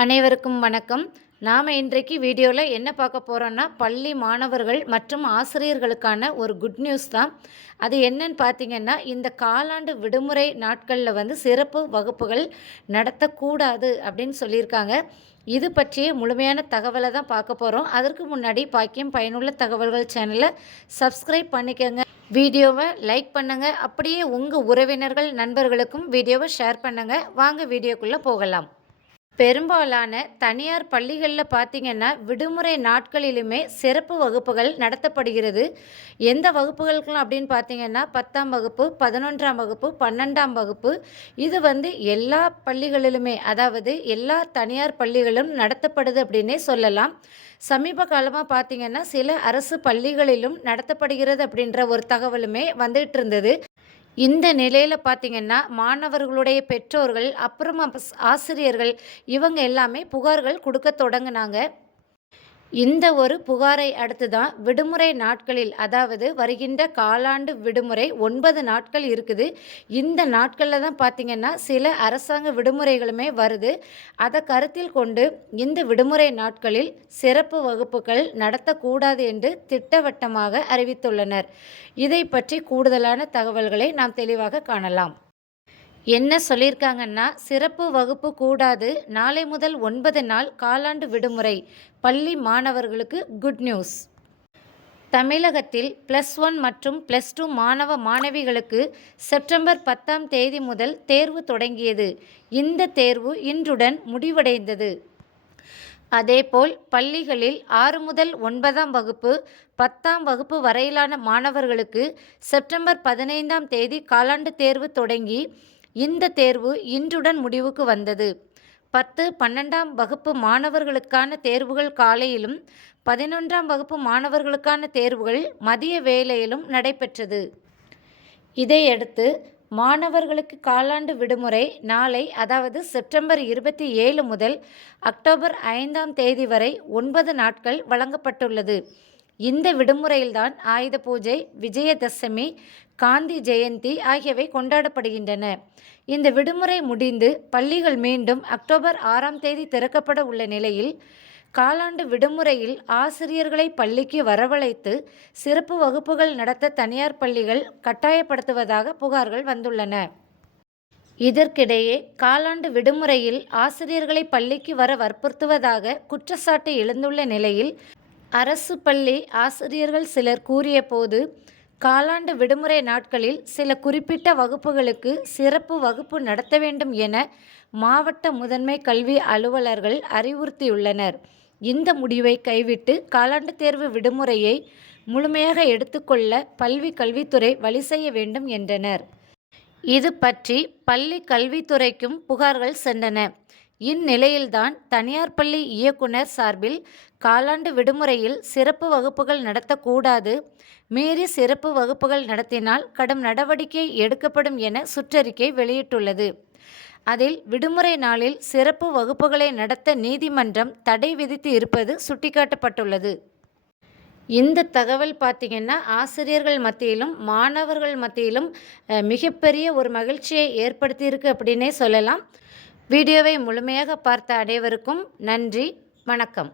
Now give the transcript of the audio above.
அனைவருக்கும் வணக்கம். நாம் இன்றைக்கு வீடியோவில் என்ன பார்க்க போகிறோன்னா பள்ளி மாணவர்கள் மற்றும் ஆசிரியர்களுக்கான ஒரு குட் நியூஸ் தான். அது என்னன்னு பார்த்தீங்கன்னா இந்த காலாண்டு விடுமுறை நாட்களில் வந்து சிறப்பு வகுப்புகள் நடத்தக்கூடாது அப்படின்னு சொல்லியிருக்காங்க. இது பற்றிய முழுமையான தகவலை தான் பார்க்க போகிறோம் அதற்கு முன்னாடி பாக்கியம் பயனுள்ள தகவல்கள் சேனலை சப்ஸ்கிரைப் பண்ணிக்கோங்க. வீடியோவை லைக் பண்ணுங்கள் அப்படியே உங்கள் உறவினர்கள் நண்பர்களுக்கும் வீடியோவை ஷேர் பண்ணுங்கள் வாங்க வீடியோக்குள்ளே போகலாம். பெரும்பாலான தனியார் பள்ளிகளில் பார்த்திங்கன்னா விடுமுறை நாட்களிலுமே சிறப்பு வகுப்புகள் நடத்தப்படுகிறது. எந்த வகுப்புகளுக்கெல்லாம் அப்படின்னு பார்த்தீங்கன்னா பத்தாம் வகுப்பு பதினொன்றாம் வகுப்பு பன்னெண்டாம் வகுப்பு. இது வந்து எல்லா பள்ளிகளிலுமே அதாவது எல்லா தனியார் பள்ளிகளும் நடத்தப்படுது அப்படின்னே சொல்லலாம். சமீப காலமாக பார்த்திங்கன்னா சில அரசு பள்ளிகளிலும் நடத்தப்படுகிறது அப்படின்ற ஒரு தகவலுமே வந்துட்டு இருந்தது. இந்த நிலையில் பார்த்திங்கன்னா மாணவர்களுடைய பெற்றோர்கள் அப்புறமா ஆசிரியர்கள் இவங்க எல்லாமே புகார்கள் கொடுக்க தொடங்கினாங்க. இந்த ஒரு புகாரை அடுத்து தான் விடுமுறை நாட்களில் அதாவது வருகின்ற காலாண்டு விடுமுறை ஒன்பது நாட்கள் இருக்குது. இந்த நாட்களில் தான் பார்த்திங்கன்னா சில அரசாங்க விடுமுறைகளுமே வருது. அதை கருத்தில் கொண்டு இந்த விடுமுறை நாட்களில் சிறப்பு வகுப்புகள் நடத்தக்கூடாது என்று திட்டவட்டமாக அறிவித்துள்ளனர். இதை பற்றி கூடுதலான தகவல்களை நாம் தெளிவாக காணலாம். என்ன சொல்லியிருக்காங்கன்னா சிறப்பு வகுப்பு கூடாது. நாளை முதல் ஒன்பது நாள் காலாண்டு விடுமுறை. பள்ளி மாணவர்களுக்கு குட் நியூஸ் தமிழகத்தில் ப்ளஸ் ஒன் மற்றும் ப்ளஸ் டூ மாணவ மாணவிகளுக்கு செப்டம்பர் பத்தாம் தேதி முதல் தேர்வு தொடங்கியது. இந்த தேர்வு இன்றுடன் முடிவடைந்தது. அதேபோல் பள்ளிகளில் ஆறு முதல் ஒன்பதாம் வகுப்பு பத்தாம் வகுப்பு வரையிலான மாணவர்களுக்கு செப்டம்பர் பதினைந்தாம் தேதி காலாண்டு தேர்வு தொடங்கி இந்த தேர்வு இன்றுடன் முடிவுக்கு வந்தது. பத்து பன்னெண்டாம் வகுப்பு மாணவர்களுக்கான தேர்வுகள் காலையிலும் பதினொன்றாம் வகுப்பு மாணவர்களுக்கான தேர்வுகள் மதிய வேளையிலும் நடைபெற்றது. இதையடுத்து மாணவர்களுக்கு காலாண்டு விடுமுறை நாளை அதாவது செப்டம்பர் இருபத்தி ஏழு முதல் அக்டோபர் ஐந்தாம் தேதி வரை ஒன்பது நாட்கள் வழங்கப்பட்டுள்ளது. இந்த விடுமுறையில்தான் ஆயுத பூஜை விஜயதசமி காந்தி ஜெயந்தி ஆகியவை கொண்டாடப்படுகின்றன. இந்த விடுமுறை முடிந்து பள்ளிகள் மீண்டும் அக்டோபர் ஆறாம் தேதி திறக்கப்பட உள்ள நிலையில் காலாண்டு விடுமுறையில் ஆசிரியர்களை பள்ளிக்கு வரவழைத்து சிறப்பு வகுப்புகள் நடத்த தனியார் பள்ளிகள் கட்டாயப்படுத்துவதாக புகார்கள் வந்துள்ளன. இதற்கிடையே காலாண்டு விடுமுறையில் ஆசிரியர்களை பள்ளிக்கு வர வற்புறுத்துவதாக குற்றச்சாட்டு எழுந்துள்ள நிலையில் அரசு பள்ளி ஆசிரியர்கள் சிலர் கூறியபோது காலாண்டு விடுமுறை நாட்களில் சில குறிப்பிட்ட வகுப்புகளுக்கு சிறப்பு வகுப்பு நடத்த வேண்டும் என மாவட்ட முதன்மை கல்வி அலுவலர்கள் அறிவுறுத்தியுள்ளனர். இந்த முடிவை கைவிட்டு காலாண்டு தேர்வு விடுமுறையை முழுமையாக எடுத்துக்கொள்ள பள்ளி கல்வித்துறை வழி செய்ய வேண்டும் என்றனர். இது பற்றி பள்ளி கல்வித்துறைக்கும் புகார்கள் சென்றன. இந்நிலையில்தான் தனியார் பள்ளி இயக்குனர் சார்பில் காலாண்டு விடுமுறையில் சிறப்பு வகுப்புகள் நடத்தக்கூடாது. மீறி சிறப்பு வகுப்புகள் நடத்தினால் கடும் நடவடிக்கை எடுக்கப்படும் என சுற்றறிக்கை வெளியிட்டுள்ளது. அதில் விடுமுறை நாளில் சிறப்பு வகுப்புகளை நடத்த நீதிமன்றம் தடை விதித்து இருப்பது சுட்டிக்காட்டப்பட்டுள்ளது. இந்த தகவல் பார்த்திங்கன்னா ஆசிரியர்கள் மத்தியிலும் மாணவர்கள் மத்தியிலும் மிகப்பெரிய ஒரு மகிழ்ச்சியை ஏற்படுத்தியிருக்கு அப்படின்னே சொல்லலாம். வீடியோவை முழுமையாக பார்த்த அனைவருக்கும் நன்றி வணக்கம்.